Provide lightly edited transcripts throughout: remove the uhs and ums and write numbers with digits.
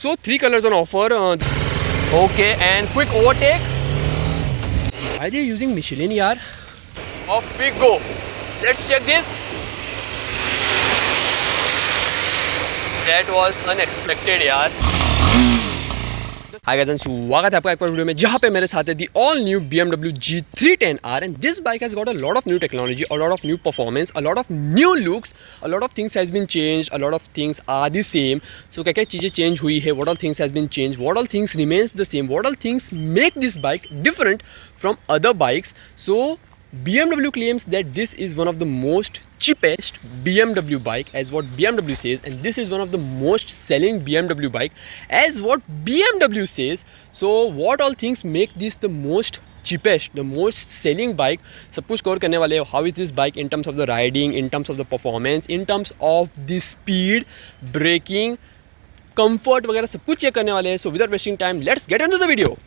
So 3 colors on offer. Okay, and quick overtake. Why are they using Michelin, yaar? Off we go. Let's check this. That was unexpected, yaar. Hi guys and स्वागत है आपका एक और video में जहाँ पे मेरे साथ है the all new BMW G310R and this bike has got a lot of new technology, a lot of new performance, a lot of new looks, a lot of things has been changed, a lot of things are the same. So क्या क्या चीज़ें change हुई है, what all things has been changed, what all things remains the same, what all things make this bike different from other bikes. So BMW claims that this is one of the most cheapest BMW bike as what BMW says, and this is one of the most selling BMW bike as what BMW says. So what all things make this the most cheapest, the most selling bike? सब कुछ cover करने वाले. How is this bike in terms of the riding, in terms of the performance, in terms of the speed, braking, comfort वगैरह सब कुछ check करने वाले हैं. So without wasting time, let's get into the video.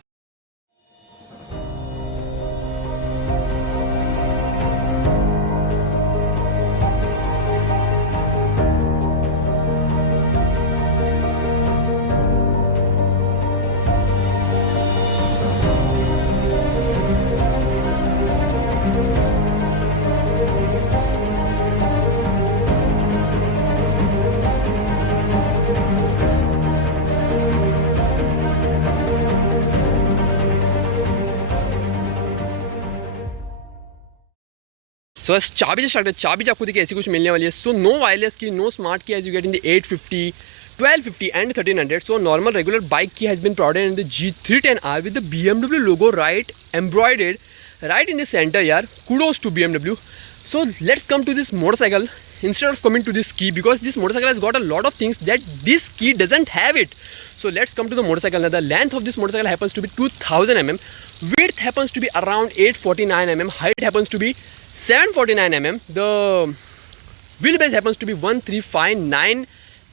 सो बस चाबी से start है. चाबी आपको देखिए ऐसी कुछ मिलने वाली है. So no wireless key, no smart key as you get in the 850, 1250 and 1300. So normal regular bike key has been provided in the G310R with the BMW logo right embroidered right in the center. यार kudos to BMW. So let's come to this motorcycle instead of coming to this key, because this motorcycle has got a lot of things that this key doesn't have it. So let's come to the motorcycle. Now the length of this motorcycle happens to be 2000 mm, width happens to be around 849 mm, height happens to be 749 mm, the wheelbase happens to be 1359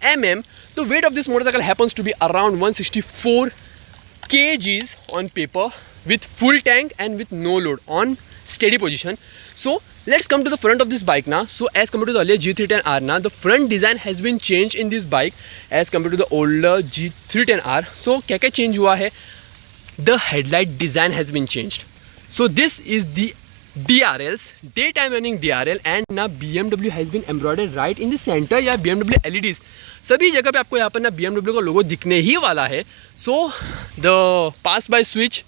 mm. The weight of this motorcycle happens to be around 164 kgs on paper with full tank and with no load on steady position. So let's come to the front of this bike now. So as compared to the earlier G310R now, the front design has been changed in this bike as compared to the older G310R. So क्या क्या change हुआ है? The headlight design has been changed. So this is the DRLs, daytime running DRL, and now BMW has been embroidered right in the center. या BMW LEDs सभी जगह पे आपको यहाँ पर ना BMW का लोगो दिखने ही वाला है. So the pass by switch,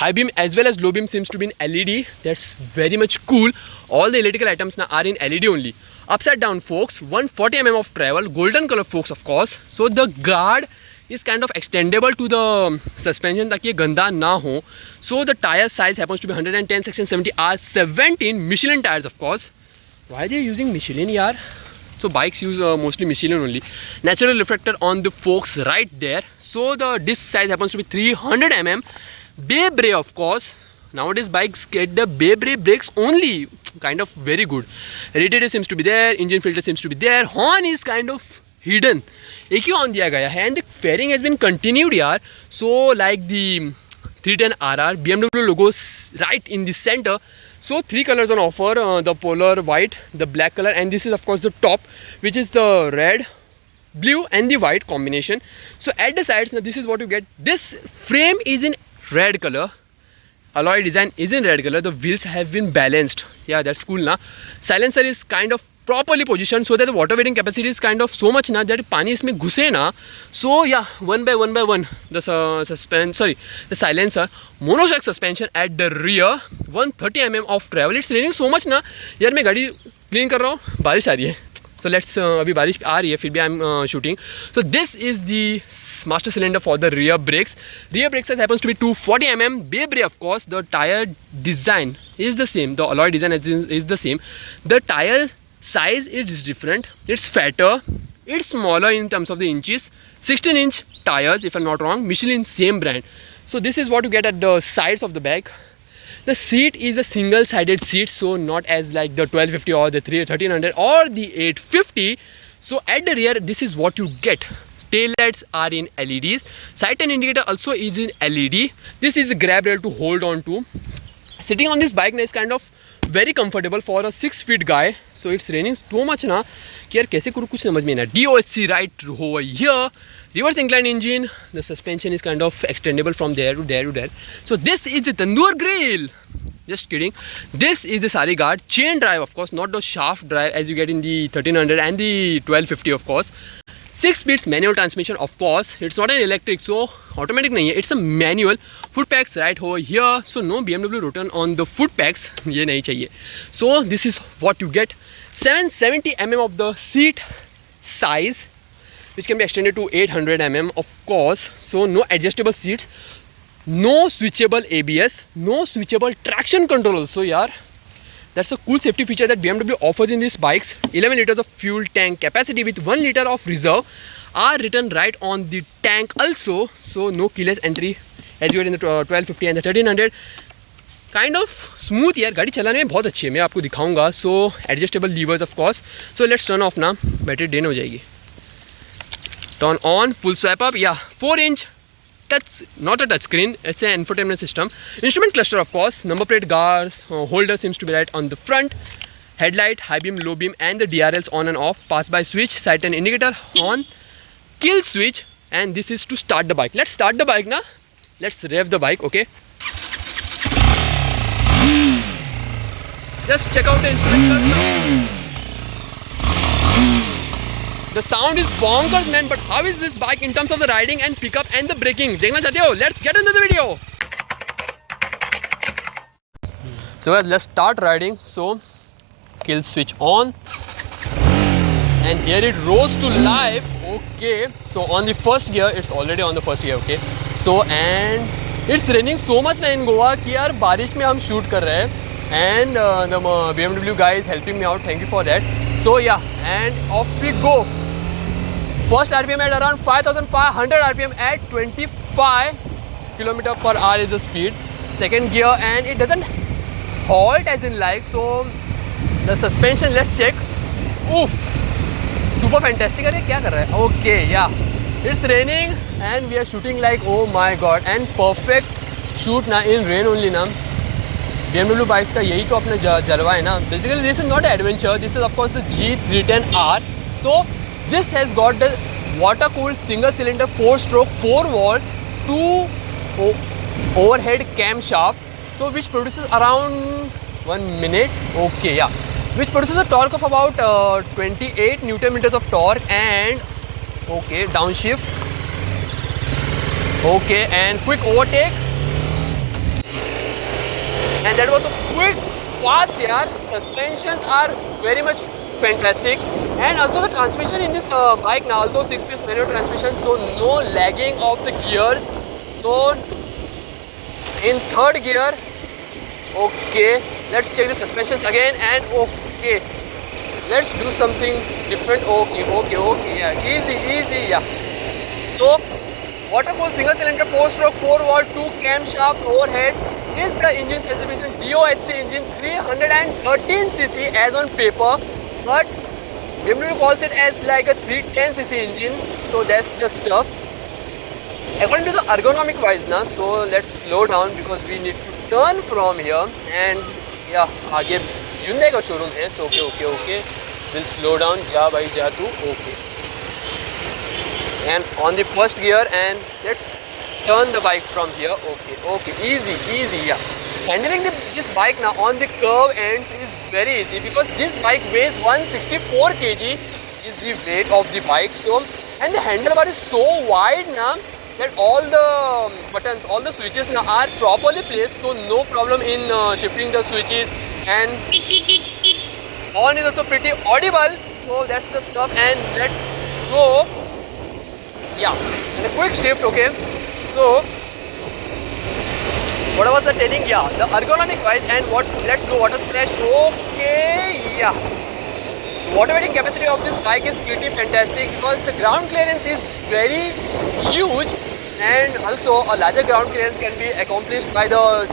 high beam as well as low beam seems to be in LED. That's very much cool. All the electrical items now are in LED only. Upside down forks, 140 mm of travel, golden color forks of course. So the guard is kind of extendable to the suspension ताकि ये गंदा ना हो. So the tire size happens to be 110 section 70 R17 Michelin tires of course. Why are they using Michelin yaar? So bikes use mostly Michelin only. Natural reflector on the forks right there. So the disc size happens to be 300 mm. Bay brake of course. Nowadays bikes get the Bay brake brakes only, kind of very good. Radiator seems to be there, engine filter seems to be there, horn is kind of hidden, एक ही on दिया गया है, and the fairing has been continued यार. So like the 310RR, BMW logo right in the center. So 3 colors on offer, the polar white, the black color, and this is of course the top, which is the red, blue and the white combination. So at the sides now this is what you get. This frame is in red color, alloy design is in red color, the wheels have been balanced. Yeah, that's cool na. Silencer is kind of properly positioned so that the water weighting capacity is kind of so much na that पानी इसमें घुसे ना. So yeah, one by one the the silencer, monoshock suspension at the rear, 130 mm of travel. It's raining so much ना यार, मैं गाड़ी clean कर रहा हूँ, बारिश आ रही है. So let's अभी बारिश आ रही है फिर भी I'm shooting. So this is the master cylinder for the rear brakes. Rear brake size happens to be 240 mm. Bay brake of course. The tire design is the same. The alloy design is the same. The tire size is different. It's fatter. It's smaller in terms of the inches. 16-inch tires if I'm not wrong. Michelin same brand. So this is what you get at the sides of the bike. The seat is a single-sided seat, so not as like the 1250 or the 1300 or the 850. So at the rear, this is what you get. Tail lights are in LEDs. Side turn indicator also is in LED. This is a grab rail to hold on to. Sitting on this bike is kind of very comfortable for a 6 feet guy. So it's raining so much ना कि यार कैसे करूँ कुछ समझ में नहीं. DOHC right over here, reverse incline engine, the suspension is kind of extendable from there to there to there. So this is the Tandoor Grill. Just kidding. This is the Sari Guard chain drive, of course, not the shaft drive as you get in the 1300 and the 1250, of course. 6 speeds manual transmission, of course. It's not an electric, so automatic nahi hai. It's a manual. Foot packs right over here, so no BMW return on the foot packs. Ye nahi chahiye. So this is what you get. 770 mm of the seat size, which can be extended to 800 mm, of course. So no adjustable seats, no switchable ABS, no switchable traction control also, yaar. That's a cool safety feature that BMW offers in these bikes. 11 liters of fuel tank capacity with 1 liter of reserve are written right on the tank also. So no keyless entry as you get in the 1250 and the 1300. Kind of smooth यार, गाड़ी चलाने में बहुत अच्छी है, मैं आपको दिखाऊंगा. So adjustable levers of course. So let's turn off ना, बैटरी ड्रेन हो जाएगी. Turn on, full swipe up, yeah, 4-inch touch, not a touch screen, it's an infotainment system. Instrument cluster of course, number plate guards, holder seems to be right on the front. Headlight, high beam, low beam and the DRLs on and off. Pass by switch, sight and indicator, horn, kill switch, and this is to start the bike. Let's start the bike now. Let's rev the bike, okay? Just check out the instrument cluster. The sound is bonkers, man, but how is this bike in terms of the riding and pickup and the braking? देखना चाहते हो? Let's get into the video. So guys, let's start riding. So kill switch on, and here it rose to life. Okay, so on the first gear, it's already on the first gear. Okay, so and it's raining so much ना in Goa कि यार बारिश में हम shoot कर रहे हैं. And the BMW guy is helping me out. Thank you for that. So yeah, and off we go. First RPM at around 5,500 RPM at 25 km per hour is the speed. Second gear, and it doesn't halt as in like. So the suspension, let's check. Oof, super fantastic. अरे क्या कर रहा है? Okay, yeah, it's raining and we are shooting like, oh my god, and perfect shoot ना in rain only ना. BMW bikes का यही तो अपने जलवा है ना. Basically this is not an adventure, this is of course the G310R. So this has got the water cooled single cylinder 4-stroke 4-valve 2 overhead camshaft, so which produces around 1 minute, okay, yeah, which produces a torque of about 28 Newton meters of torque, and okay, downshift, okay, and quick overtake. And that was a quick, fast, yaar. Suspensions are very much fantastic, and also the transmission in this bike now, although 6-piece manual transmission, so no lagging of the gears. So in third gear, okay, let's check the suspensions again, and okay, let's do something different. Okay, yeah, easy, yeah. So water cooled single cylinder 4-stroke 4-valve 2 camshaft overhead. Is the engine specification DOHC engine 313cc as on paper, but BMW calls it as like a 310cc engine, so that's the stuff. According to the ergonomic wise now, so let's slow down because we need to turn from here, and yeah, आगे Hyundai का showroom है, so okay, we'll slow down, जा भाई जा तू, okay. And on the first gear, and let's turn the bike from here. Okay, easy, yeah. Handling this bike now on the curve ends is very easy because this bike weighs 164 kg is the weight of the bike. So, and the handlebar is so wide now that all the buttons, all the switches now are properly placed, so no problem in shifting the switches, and horn is also pretty audible. So that's the stuff, and let's go. Yeah, and a quick shift, okay. So what was I telling? Yeah, the ergonomic wise, and what, let's go water splash. Okay, yeah, water weighting capacity of this bike is pretty fantastic because the ground clearance is very huge, and also a larger ground clearance can be accomplished by the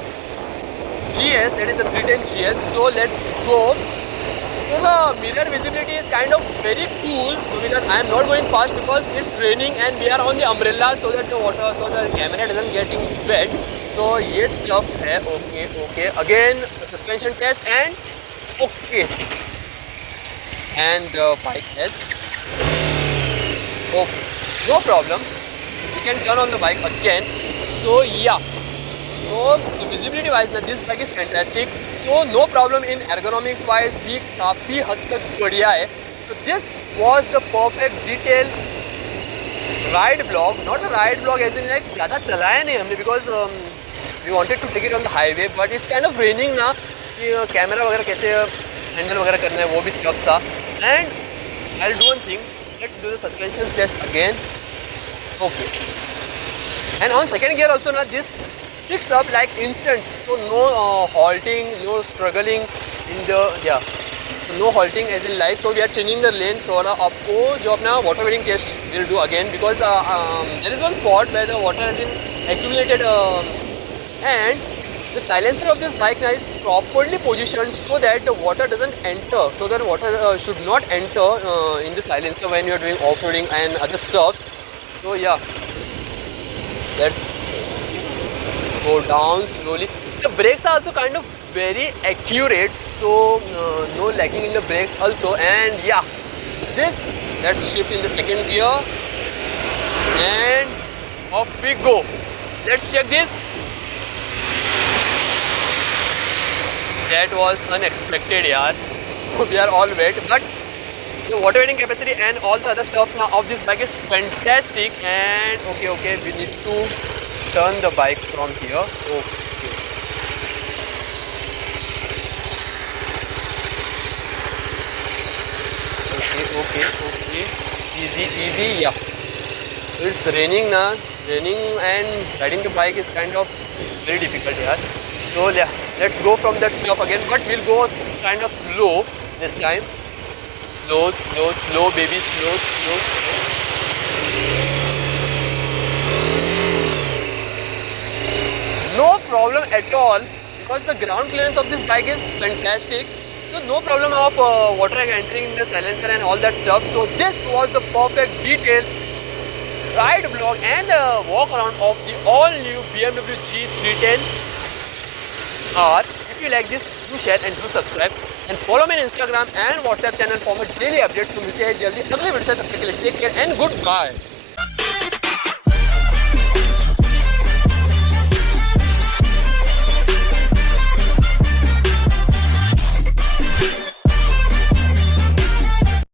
GS, that is the 310 GS. So let's go. So So the mirror visibility is kind of very cool. So because I am not going fast because it's raining and we are on the umbrella, so that the water, so the camera doesn't getting wet. So ये stuff है. Okay. Again the suspension test and okay. And the bike has okay. No problem. We can turn on the bike again. So yeah. So the visibility wise, this bike is fantastic. So no problem in ergonomics wise भी काफ़ी हद तक बढ़िया है. So this was the perfect detail ride vlog. Not a ride vlog as in like ज़्यादा चलाया नहीं हमने because we wanted to take it on the highway, but it's kind of raining ना कि कैमरा वगैरह कैसे हैंडल वगैरह करना है वो भी stuff सा. And I'll do one thing. Let's do the suspension test again. Okay. And on second gear also ना this picks up like instant, so no halting, no struggling in the so no halting as in like. So we are changing the lane. So now आपको जो अपना water wading test we'll do again because there is one spot where the water has been accumulated and the silencer of this bike now is properly positioned so that the water doesn't enter. So that water should not enter in the silencer when you are doing off-roading and other stuffs. So yeah, let's go down slowly. The brakes are also kind of very accurate, so no lagging in the brakes also. And yeah, let's shift in the second gear and off we go. Let's check this. That was unexpected, yaar. So we are all wet, but the water wading capacity and all the other stuff now of this bike is fantastic. And okay, we need to turn the bike from here. Okay. Easy. Yeah. It's raining now. Raining and riding the bike is kind of very difficult here. So yeah, let's go from that stuff again. But we'll go kind of slow this time. Slow, baby. Slow. No problem at all because the ground clearance of this bike is fantastic. So no problem of water entering in the silencer and all that stuff. So this was the perfect detailed ride vlog and walk around of the all new BMW G310R. If you like this, do share and do subscribe and follow me on Instagram and WhatsApp channel for my daily updates. So मिलते हैं जल्दी अगले video से, तब तक के लिए take care and good bye.